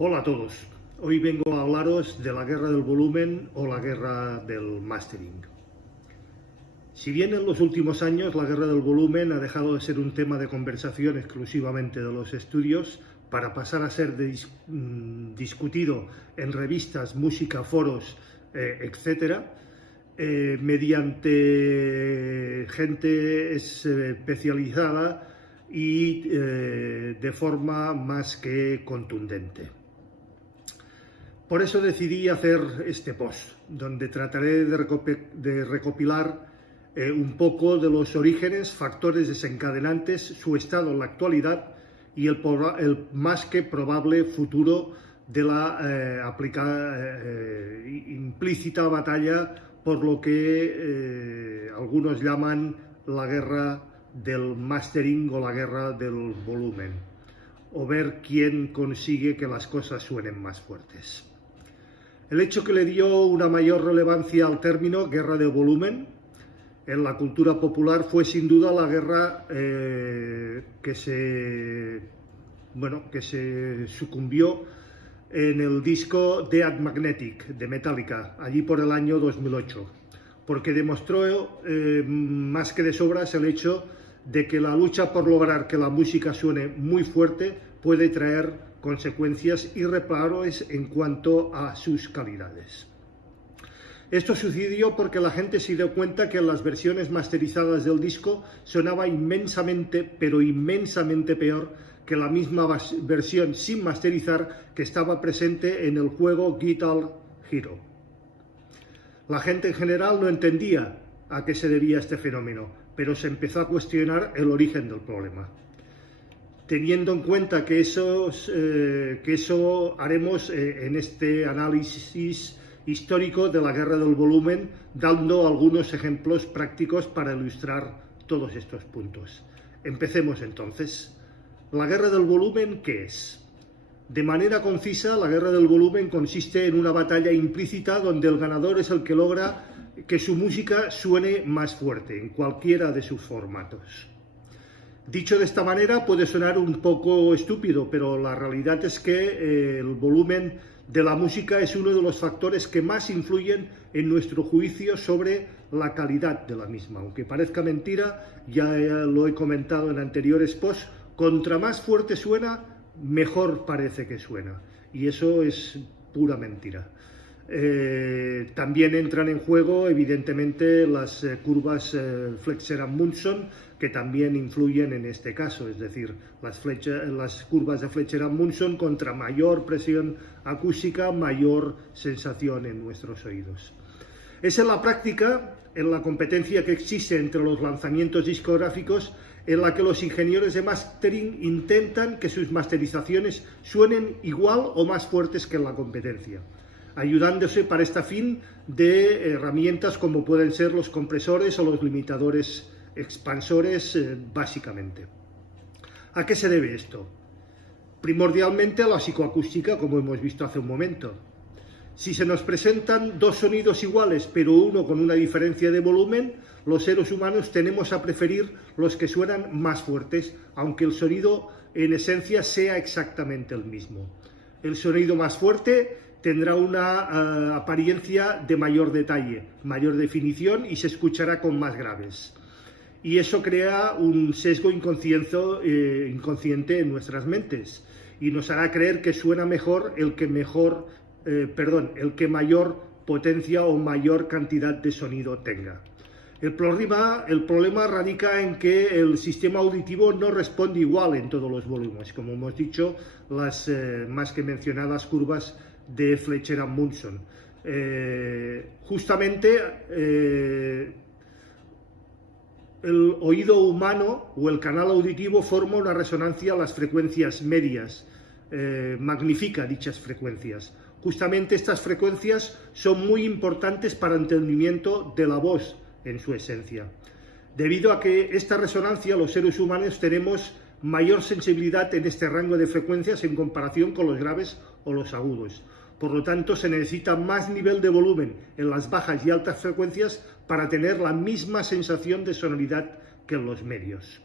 Hola a todos, hoy vengo a hablaros de la guerra del volumen o la guerra del mastering. Si bien en los últimos años la guerra del volumen ha dejado de ser un tema de conversación exclusivamente de los estudios para pasar a ser discutido en revistas, música, foros, etc., mediante gente especializada y de forma más que contundente. Por eso decidí hacer este post, donde trataré de recopilar un poco de los orígenes, factores desencadenantes, su estado en la actualidad y el más que probable futuro de la implícita batalla por lo que algunos llaman la guerra del mastering o la guerra del volumen, o ver quién consigue que las cosas suenen más fuertes. El hecho que le dio una mayor relevancia al término guerra de volumen en la cultura popular fue sin duda la guerra que se sucumbió en el disco Dead Magnetic de Metallica, allí por el año 2008, porque demostró más que de sobras el hecho de que la lucha por lograr que la música suene muy fuerte puede traer consecuencias irreparables en cuanto a sus calidades. Esto sucedió porque la gente se dio cuenta que en las versiones masterizadas del disco sonaba inmensamente, pero inmensamente peor que la misma versión sin masterizar que estaba presente en el juego Guitar Hero. La gente en general no entendía a qué se debía este fenómeno, pero se empezó a cuestionar el origen del problema. Teniendo en cuenta que eso haremos en este análisis histórico de la guerra del volumen, dando algunos ejemplos prácticos para ilustrar todos estos puntos. Empecemos entonces. ¿La guerra del volumen qué es? De manera concisa, la guerra del volumen consiste en una batalla implícita donde el ganador es el que logra que su música suene más fuerte en cualquiera de sus formatos. Dicho de esta manera puede sonar un poco estúpido, pero la realidad es que el volumen de la música es uno de los factores que más influyen en nuestro juicio sobre la calidad de la misma. Aunque parezca mentira, ya lo he comentado en anteriores posts, contra más fuerte suena, mejor parece que suena. Y eso es pura mentira. También entran en juego, evidentemente, las curvas Fletcher-Munson, que también influyen en este caso, es decir, las curvas de Fletcher-Munson, contra mayor presión acústica, mayor sensación en nuestros oídos. Es en la práctica, en la competencia que existe entre los lanzamientos discográficos, en la que los ingenieros de mastering intentan que sus masterizaciones suenen igual o más fuertes que en la competencia, ayudándose para este fin de herramientas como pueden ser los compresores o los limitadores expansores, básicamente. ¿A qué se debe esto? Primordialmente a la psicoacústica, como hemos visto hace un momento. Si se nos presentan dos sonidos iguales, pero uno con una diferencia de volumen, los seres humanos tenemos a preferir los que suenan más fuertes, aunque el sonido en esencia sea exactamente el mismo. El sonido más fuerte tendrá una apariencia de mayor detalle, mayor definición y se escuchará con más graves. Y eso crea un sesgo inconsciente en nuestras mentes y nos hará creer que suena mejor el que mayor potencia o mayor cantidad de sonido tenga. El problema radica en que el sistema auditivo no responde igual en todos los volúmenes, como hemos dicho, las más que mencionadas curvas de Fletcher-Munson. El oído humano o el canal auditivo forma una resonancia a las frecuencias medias, magnifica dichas frecuencias. Justamente estas frecuencias son muy importantes para el entendimiento de la voz en su esencia. Debido a que esta resonancia, los seres humanos tenemos mayor sensibilidad en este rango de frecuencias en comparación con los graves o los agudos. Por lo tanto, se necesita más nivel de volumen en las bajas y altas frecuencias para tener la misma sensación de sonoridad que en los medios.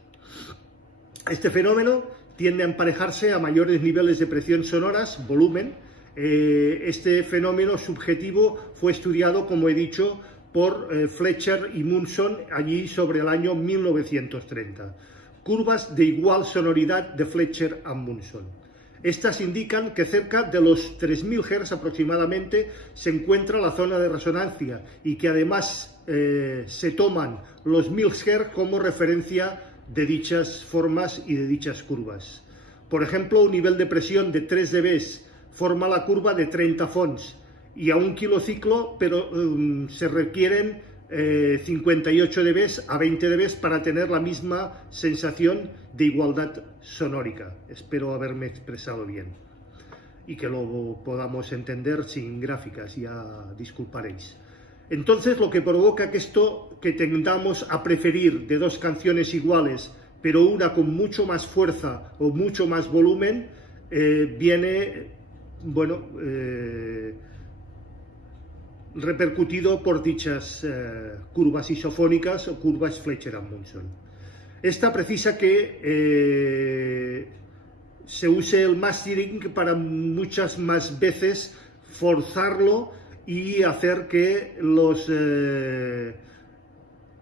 Este fenómeno tiende a emparejarse a mayores niveles de presión sonoras, volumen. Este fenómeno subjetivo fue estudiado, como he dicho, por Fletcher y Munson allí sobre el año 1930. Curvas de igual sonoridad de Fletcher a Munson. Estas indican que cerca de los 3000 Hz aproximadamente se encuentra la zona de resonancia y que además se toman los 1000 Hz como referencia de dichas formas y de dichas curvas. Por ejemplo, un nivel de presión de 3 dB forma la curva de 30 Fons y a un kilociclo, pero se requieren 58 dB a 20 dB para tener la misma sensación de igualdad sonórica. Espero haberme expresado bien y que lo podamos entender sin gráficas, ya disculparéis. Entonces, lo que provoca que tendamos a preferir de dos canciones iguales, pero una con mucho más fuerza o mucho más volumen, viene, bueno, repercutido por dichas curvas isofónicas o curvas Fletcher-Munson. Esta precisa que se use el mastering para muchas más veces forzarlo y hacer que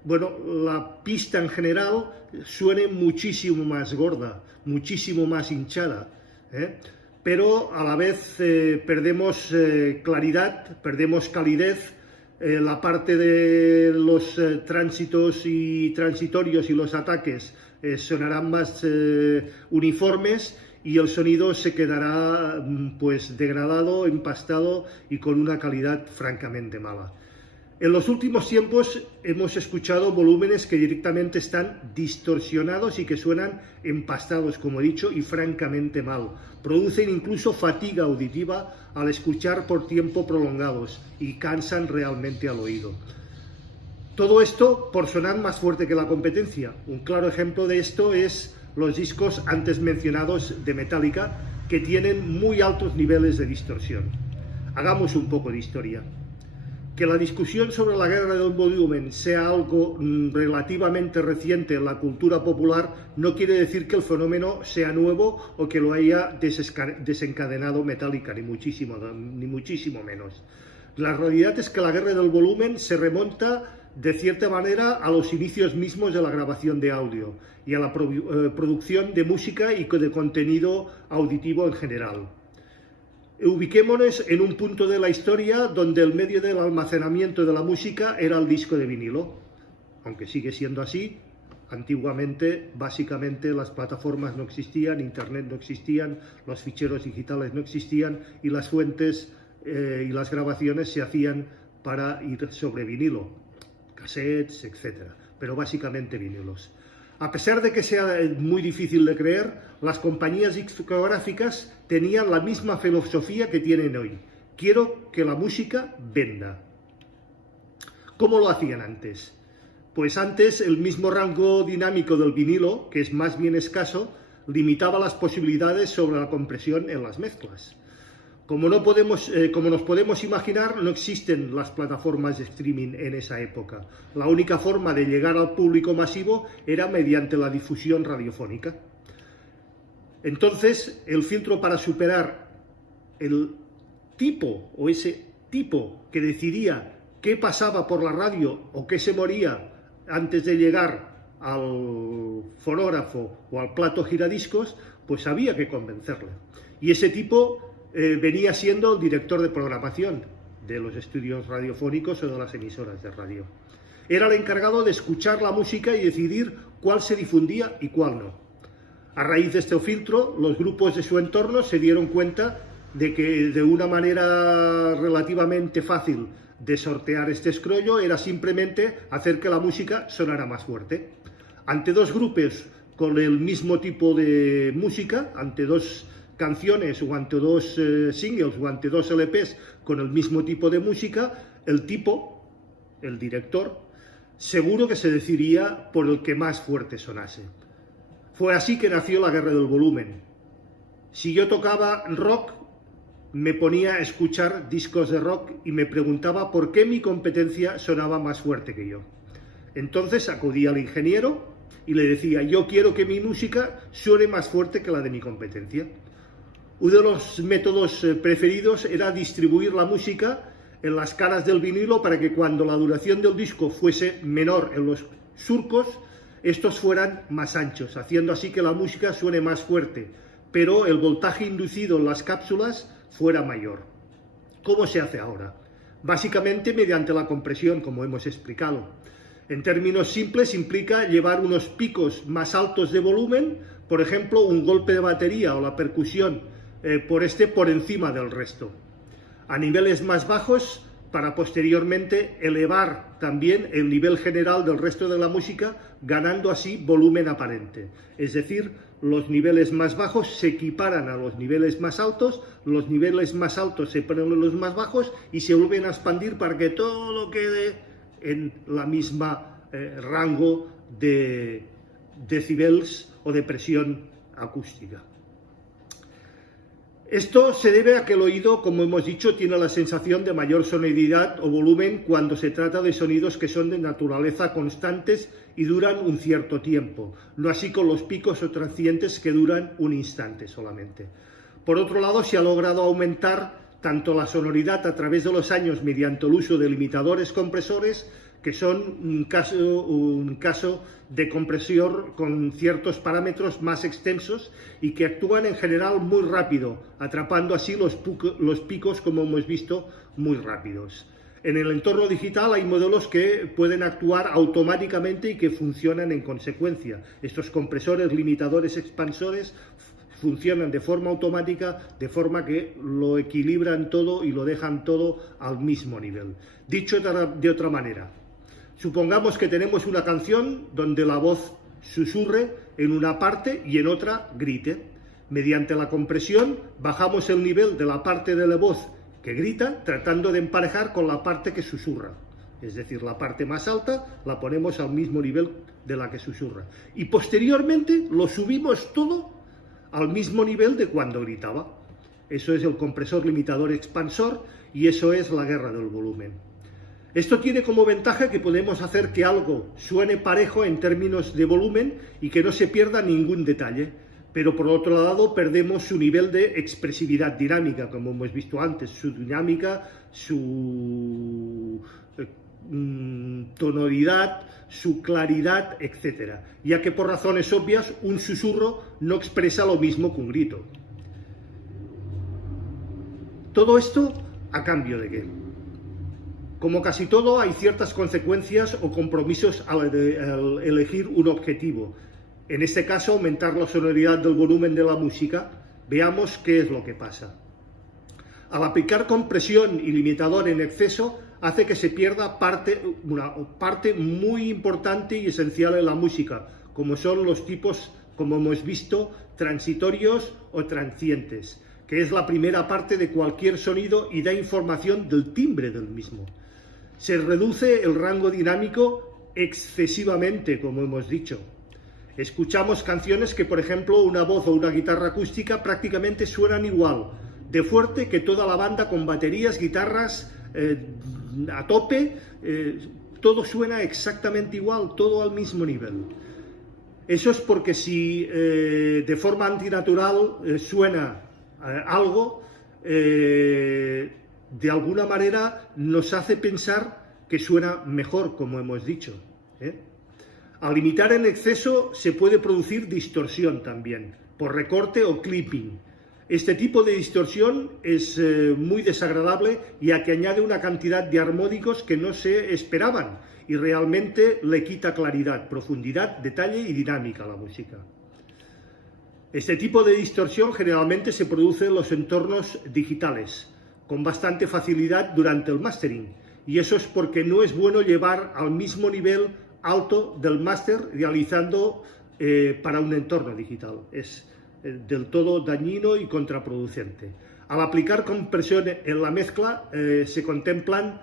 la pista en general suene muchísimo más gorda, muchísimo más hinchada, pero a la vez perdemos claridad, perdemos calidez, la parte de los tránsitos y transitorios y los ataques sonarán más uniformes y el sonido se quedará pues degradado, empastado y con una calidad francamente mala. En los últimos tiempos hemos escuchado volúmenes que directamente están distorsionados y que suenan empastados, como he dicho, y francamente mal. Producen incluso fatiga auditiva al escuchar por tiempo prolongados y cansan realmente al oído. Todo esto por sonar más fuerte que la competencia. Un claro ejemplo de esto es los discos antes mencionados de Metallica, que tienen muy altos niveles de distorsión. Hagamos un poco de historia. Que la discusión sobre la guerra del volumen sea algo relativamente reciente en la cultura popular no quiere decir que el fenómeno sea nuevo o que lo haya desencadenado Metallica, ni muchísimo menos. La realidad es que la guerra del volumen se remonta de cierta manera a los inicios mismos de la grabación de audio y a la producción de música y de contenido auditivo en general. Ubiquémonos en un punto de la historia donde el medio del almacenamiento de la música era el disco de vinilo, aunque sigue siendo así. Antiguamente, básicamente, las plataformas no existían, internet no existían, los ficheros digitales no existían y las fuentes y las grabaciones se hacían para ir sobre vinilo, cassettes, etc. Pero básicamente vinilos. A pesar de que sea muy difícil de creer, las compañías discográficas tenían la misma filosofía que tienen hoy. Quiero que la música venda. ¿Cómo lo hacían antes? Pues antes el mismo rango dinámico del vinilo, que es más bien escaso, limitaba las posibilidades sobre la compresión en las mezclas. Como nos podemos imaginar, no existen las plataformas de streaming en esa época. La única forma de llegar al público masivo era mediante la difusión radiofónica. Entonces, el filtro para superar el tipo o ese tipo que decidía qué pasaba por la radio o qué se moría antes de llegar al fonógrafo o al plato giradiscos, pues había que convencerle. Y ese tipo venía siendo el director de programación de los estudios radiofónicos o de las emisoras de radio. Era el encargado de escuchar la música y decidir cuál se difundía y cuál no. A raíz de este filtro, los grupos de su entorno se dieron cuenta de que de una manera relativamente fácil de sortear este escollo era simplemente hacer que la música sonara más fuerte. Ante dos grupos con el mismo tipo de música, ante dos canciones o ante dos singles o ante dos LPs con el mismo tipo de música, el director, seguro que se decidiría por el que más fuerte sonase. Fue así que nació la guerra del volumen. Si yo tocaba rock, me ponía a escuchar discos de rock y me preguntaba por qué mi competencia sonaba más fuerte que yo. Entonces acudí al ingeniero y le decía: yo quiero que mi música suene más fuerte que la de mi competencia. Uno de los métodos preferidos era distribuir la música en las caras del vinilo para que cuando la duración del disco fuese menor en los surcos, estos fueran más anchos, haciendo así que la música suene más fuerte, pero el voltaje inducido en las cápsulas fuera mayor. ¿Cómo se hace ahora? Básicamente mediante la compresión, como hemos explicado. En términos simples, implica llevar unos picos más altos de volumen, por ejemplo, un golpe de batería o la percusión por encima del resto. A niveles más bajos, para posteriormente elevar también el nivel general del resto de la música, ganando así volumen aparente. Es decir, los niveles más bajos se equiparan a los niveles más altos, los niveles más altos se ponen en los más bajos y se vuelven a expandir para que todo quede en la misma rango de decibels o de presión acústica. Esto se debe a que el oído, como hemos dicho, tiene la sensación de mayor sonoridad o volumen cuando se trata de sonidos que son de naturaleza constantes y duran un cierto tiempo, no así con los picos o transientes que duran un instante solamente. Por otro lado, se ha logrado aumentar tanto la sonoridad a través de los años mediante el uso de limitadores compresores, que son un caso de compresión con ciertos parámetros más extensos y que actúan en general muy rápido, atrapando así los picos, como hemos visto, muy rápidos. En el entorno digital hay modelos que pueden actuar automáticamente y que funcionan en consecuencia. Estos compresores, limitadores, expansores funcionan de forma automática, de forma que lo equilibran todo y lo dejan todo al mismo nivel. Dicho de otra manera, supongamos que tenemos una canción donde la voz susurre en una parte y en otra grite. Mediante la compresión bajamos el nivel de la parte de la voz que grita, tratando de emparejar con la parte que susurra. Es decir, la parte más alta la ponemos al mismo nivel de la que susurra. Y posteriormente lo subimos todo al mismo nivel de cuando gritaba. Eso es el compresor limitador expansor y eso es la guerra del volumen. Esto tiene como ventaja que podemos hacer que algo suene parejo en términos de volumen y que no se pierda ningún detalle, pero por otro lado perdemos su nivel de expresividad dinámica, como hemos visto antes, su dinámica, su tonalidad, su claridad, etc. Ya que por razones obvias un susurro no expresa lo mismo que un grito. Todo esto ¿a cambio de qué? Como casi todo, hay ciertas consecuencias o compromisos al elegir un objetivo. En este caso, aumentar la sonoridad del volumen de la música. Veamos qué es lo que pasa. Al aplicar compresión y limitador en exceso, hace que se pierda una parte muy importante y esencial en la música, como son los tipos, como hemos visto, transitorios o transientes, que es la primera parte de cualquier sonido y da información del timbre del mismo. Se reduce el rango dinámico excesivamente, como hemos dicho. Escuchamos canciones que, por ejemplo, una voz o una guitarra acústica prácticamente suenan igual, de fuerte que toda la banda con baterías, guitarras a tope, todo suena exactamente igual, todo al mismo nivel. Eso es porque si de forma antinatural suena algo, de alguna manera nos hace pensar que suena mejor, como hemos dicho. Al limitar en exceso se puede producir distorsión también, por recorte o clipping. Este tipo de distorsión es muy desagradable, ya que añade una cantidad de armónicos que no se esperaban y realmente le quita claridad, profundidad, detalle y dinámica a la música. Este tipo de distorsión generalmente se produce en los entornos digitales, con bastante facilidad durante el mastering, y eso es porque no es bueno llevar al mismo nivel alto del máster realizando para un entorno digital. Es del todo dañino y contraproducente. Al aplicar compresión en la mezcla se contemplan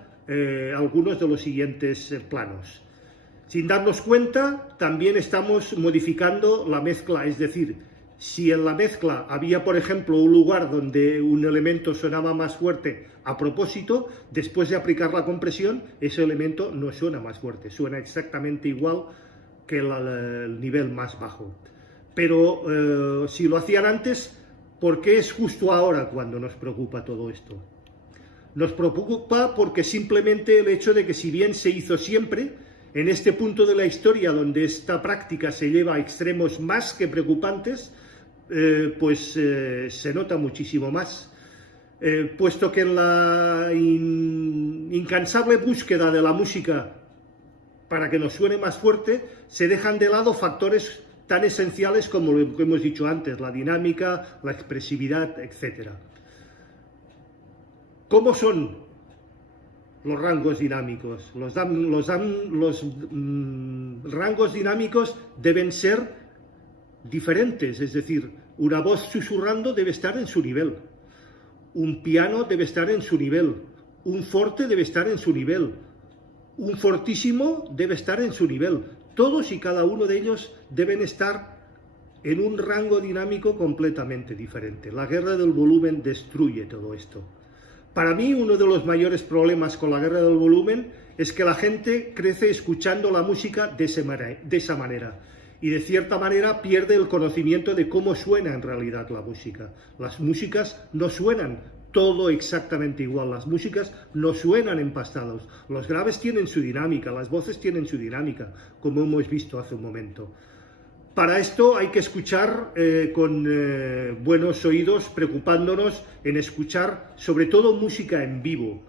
algunos de los siguientes planos. Sin darnos cuenta, también estamos modificando la mezcla, es decir, si en la mezcla había, por ejemplo, un lugar donde un elemento sonaba más fuerte a propósito, después de aplicar la compresión, ese elemento no suena más fuerte, suena exactamente igual que el nivel más bajo. Pero si lo hacían antes, ¿por qué es justo ahora cuando nos preocupa todo esto? Nos preocupa porque simplemente el hecho de que, si bien se hizo siempre, en este punto de la historia donde esta práctica se lleva a extremos más que preocupantes, se nota muchísimo más. Puesto que en la incansable búsqueda de la música para que nos suene más fuerte, se dejan de lado factores tan esenciales como lo que hemos dicho antes, la dinámica, la expresividad, etc. ¿Cómo son los rangos dinámicos? Los rangos dinámicos deben ser diferentes, es decir, una voz susurrando debe estar en su nivel, un piano debe estar en su nivel, un forte debe estar en su nivel, un fortísimo debe estar en su nivel. Todos y cada uno de ellos deben estar en un rango dinámico completamente diferente. La guerra del volumen destruye todo esto. Para mí, uno de los mayores problemas con la guerra del volumen es que la gente crece escuchando la música de esa manera y de cierta manera pierde el conocimiento de cómo suena en realidad la música. Las músicas no suenan todo exactamente igual, las músicas no suenan empastados, los graves tienen su dinámica, las voces tienen su dinámica, como hemos visto hace un momento. Para esto hay que escuchar con buenos oídos, preocupándonos en escuchar sobre todo música en vivo,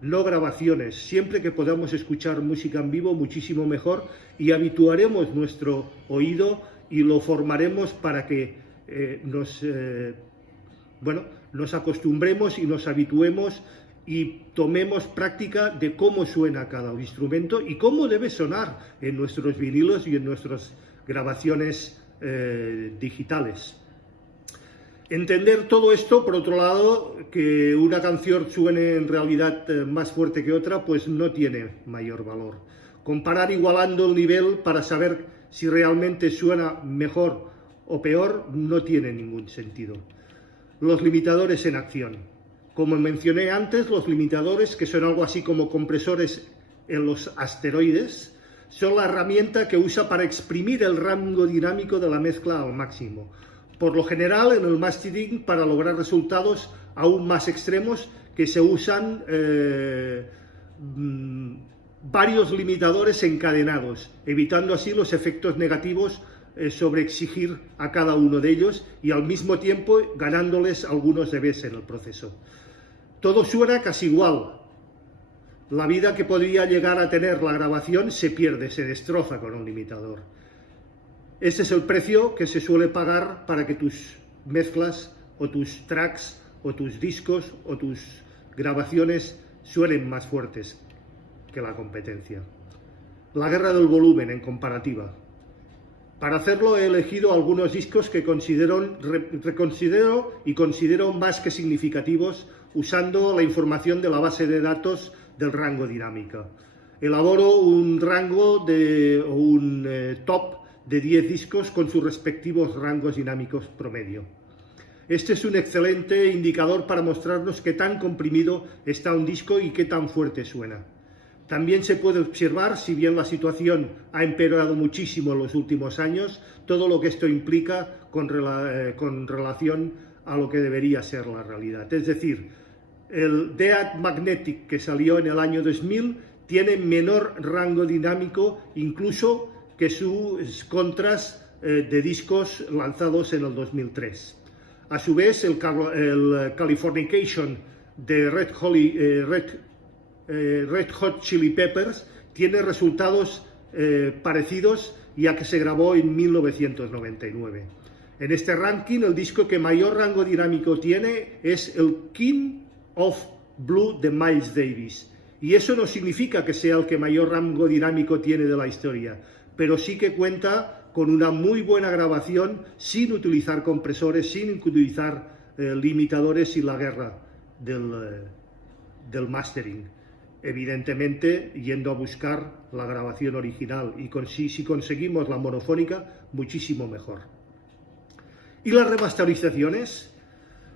no grabaciones. Siempre que podamos escuchar música en vivo, muchísimo mejor, y habituaremos nuestro oído y lo formaremos para que nos acostumbremos y nos habituemos y tomemos práctica de cómo suena cada instrumento y cómo debe sonar en nuestros vinilos y en nuestras grabaciones digitales. Entender todo esto, por otro lado, que una canción suene en realidad más fuerte que otra, pues no tiene mayor valor. Comparar igualando el nivel para saber si realmente suena mejor o peor no tiene ningún sentido. Los limitadores en acción. Como mencioné antes, los limitadores, que son algo así como compresores en los asteroides, son la herramienta que usa para exprimir el rango dinámico de la mezcla al máximo. Por lo general, en el mastering, para lograr resultados aún más extremos, que se usan varios limitadores encadenados, evitando así los efectos negativos sobre exigir a cada uno de ellos y al mismo tiempo ganándoles algunos dBs en el proceso. Todo suena casi igual. La vida que podría llegar a tener la grabación se pierde, se destroza con un limitador. Ese es el precio que se suele pagar para que tus mezclas o tus tracks o tus discos o tus grabaciones suenen más fuertes que la competencia. La guerra del volumen en comparativa. Para hacerlo he elegido algunos discos que considero más que significativos usando la información de la base de datos del rango dinámico. Elaboro un rango un top de 10 discos con sus respectivos rangos dinámicos promedio. Este es un excelente indicador para mostrarnos qué tan comprimido está un disco y qué tan fuerte suena. También se puede observar, si bien la situación ha empeorado muchísimo en los últimos años, todo lo que esto implica con relación a lo que debería ser la realidad. Es decir, el Dead Magnetic que salió en el año 2000 tiene menor rango dinámico incluso que sus contras de discos lanzados en el 2003. A su vez, el Californication de Red Hot Chili Peppers tiene resultados parecidos, ya que se grabó en 1999. En este ranking, el disco que mayor rango dinámico tiene es el King of Blue de Miles Davis. Y eso no significa que sea el que mayor rango dinámico tiene de la historia, pero sí que cuenta con una muy buena grabación sin utilizar compresores, sin utilizar limitadores y la guerra del mastering. Evidentemente, yendo a buscar la grabación original y si conseguimos la monofónica, muchísimo mejor. ¿Y las remasterizaciones?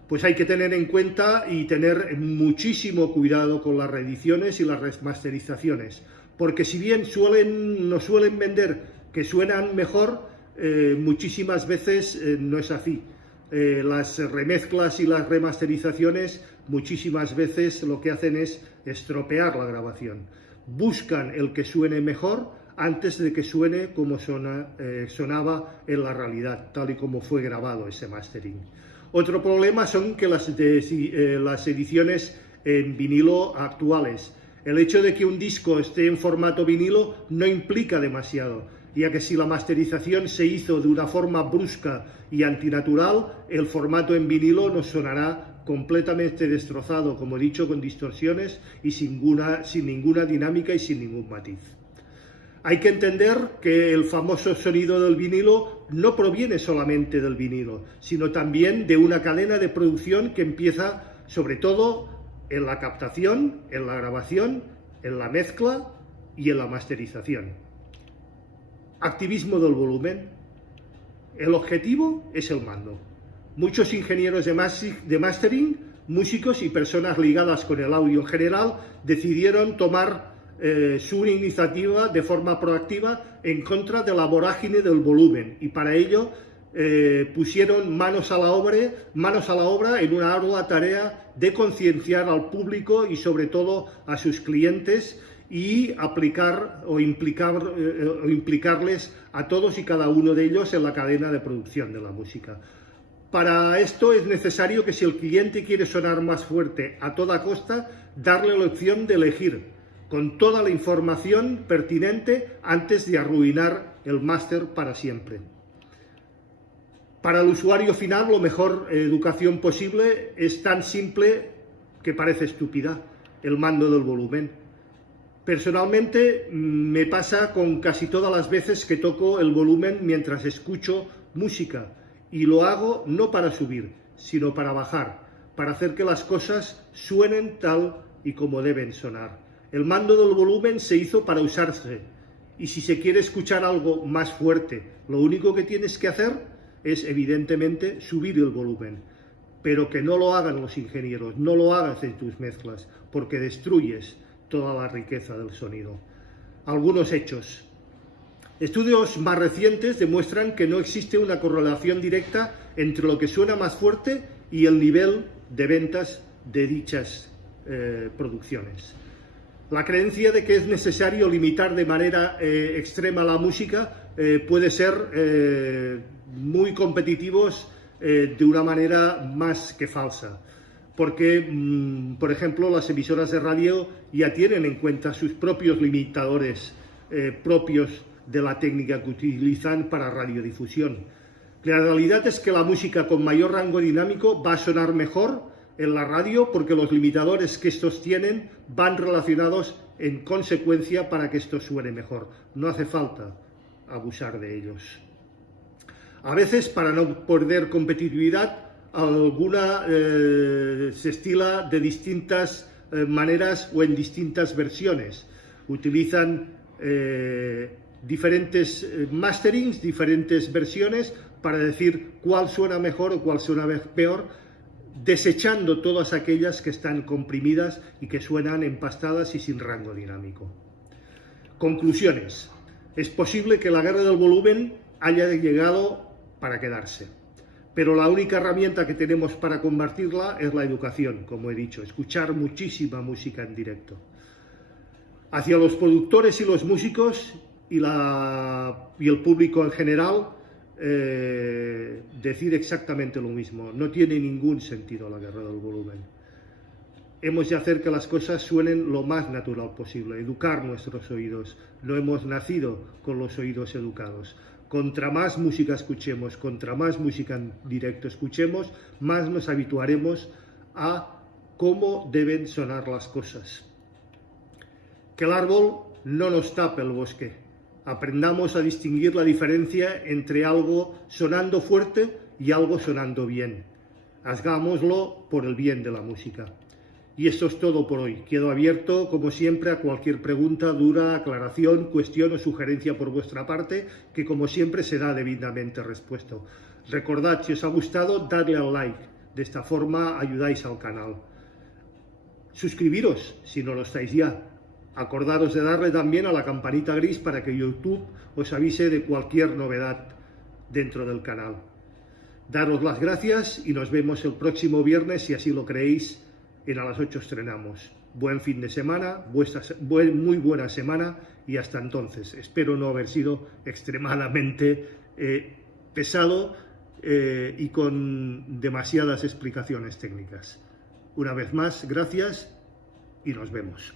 Pues hay que tener en cuenta y tener muchísimo cuidado con las reediciones y las remasterizaciones, porque si bien nos suelen vender Que suenan mejor, muchísimas veces no es así. Las remezclas y las remasterizaciones muchísimas veces lo que hacen es estropear la grabación. Buscan el que suene mejor antes de que suene como sonaba en la realidad, tal y como fue grabado ese mastering. Otro problema son que las ediciones en vinilo actuales. El hecho de que un disco esté en formato vinilo no implica demasiado, ya que si la masterización se hizo de una forma brusca y antinatural, el formato en vinilo nos sonará completamente destrozado, como he dicho, con distorsiones y sin ninguna dinámica y sin ningún matiz. Hay que entender que el famoso sonido del vinilo no proviene solamente del vinilo, sino también de una cadena de producción que empieza sobre todo en la captación, en la grabación, en la mezcla y en la masterización. Activismo del volumen. El objetivo es el mando. Muchos ingenieros de mastering, músicos y personas ligadas con el audio en general decidieron tomar su iniciativa de forma proactiva en contra de la vorágine del volumen, y para ello pusieron manos a la obra en una ardua tarea de concienciar al público y sobre todo a sus clientes y aplicar o implicarles a todos y cada uno de ellos en la cadena de producción de la música. Para esto es necesario que, si el cliente quiere sonar más fuerte a toda costa, darle la opción de elegir con toda la información pertinente antes de arruinar el máster para siempre. Para el usuario final, la mejor educación posible es tan simple que parece estúpida: el mando del volumen. Personalmente me pasa con casi todas las veces que toco el volumen mientras escucho música, y lo hago no para subir, sino para bajar, para hacer que las cosas suenen tal y como deben sonar. El mando del volumen se hizo para usarse, y si se quiere escuchar algo más fuerte, lo único que tienes que hacer es, evidentemente, subir el volumen. Pero que no lo hagan los ingenieros, no lo hagas en tus mezclas, porque destruyes toda la riqueza del sonido. Algunos hechos. Estudios más recientes demuestran que no existe una correlación directa entre lo que suena más fuerte y el nivel de ventas de dichas producciones. La creencia de que es necesario limitar de manera extrema la música puede ser muy competitivos de una manera más que falsa, porque, por ejemplo, las emisoras de radio ya tienen en cuenta sus propios limitadores propios de la técnica que utilizan para radiodifusión. La realidad es que la música con mayor rango dinámico va a sonar mejor en la radio, porque los limitadores que estos tienen van relacionados en consecuencia para que esto suene mejor. No hace falta abusar de ellos. A veces, para no perder competitividad, se estila de distintas maneras o en distintas versiones. Utilizan diferentes masterings, diferentes versiones para decir cuál suena mejor o cuál suena peor, desechando todas aquellas que están comprimidas y que suenan empastadas y sin rango dinámico. Conclusiones. Es posible que la guerra del volumen haya llegado para quedarse, pero la única herramienta que tenemos para combatirla es la educación, como he dicho, escuchar muchísima música en directo. Hacia los productores y los músicos y el público en general, decir exactamente lo mismo. No tiene ningún sentido la guerra del volumen. Hemos de hacer que las cosas suenen lo más natural posible, educar nuestros oídos. No hemos nacido con los oídos educados. Contra más música escuchemos, contra más música en directo escuchemos, más nos habituaremos a cómo deben sonar las cosas. Que el árbol no nos tape el bosque. Aprendamos a distinguir la diferencia entre algo sonando fuerte y algo sonando bien. Hagámoslo por el bien de la música. Y esto es todo por hoy. Quedo abierto, como siempre, a cualquier pregunta, duda, aclaración, cuestión o sugerencia por vuestra parte, que como siempre será debidamente respuesto. Recordad, si os ha gustado, dadle al like. De esta forma ayudáis al canal. Suscribiros, si no lo estáis ya. Acordaros de darle también a la campanita gris para que YouTube os avise de cualquier novedad dentro del canal. Daros las gracias y nos vemos el próximo viernes, si así lo creéis, en A las 8 estrenamos. Buen fin de semana, muy buena semana y hasta entonces. Espero no haber sido extremadamente pesado y con demasiadas explicaciones técnicas. Una vez más, gracias y nos vemos.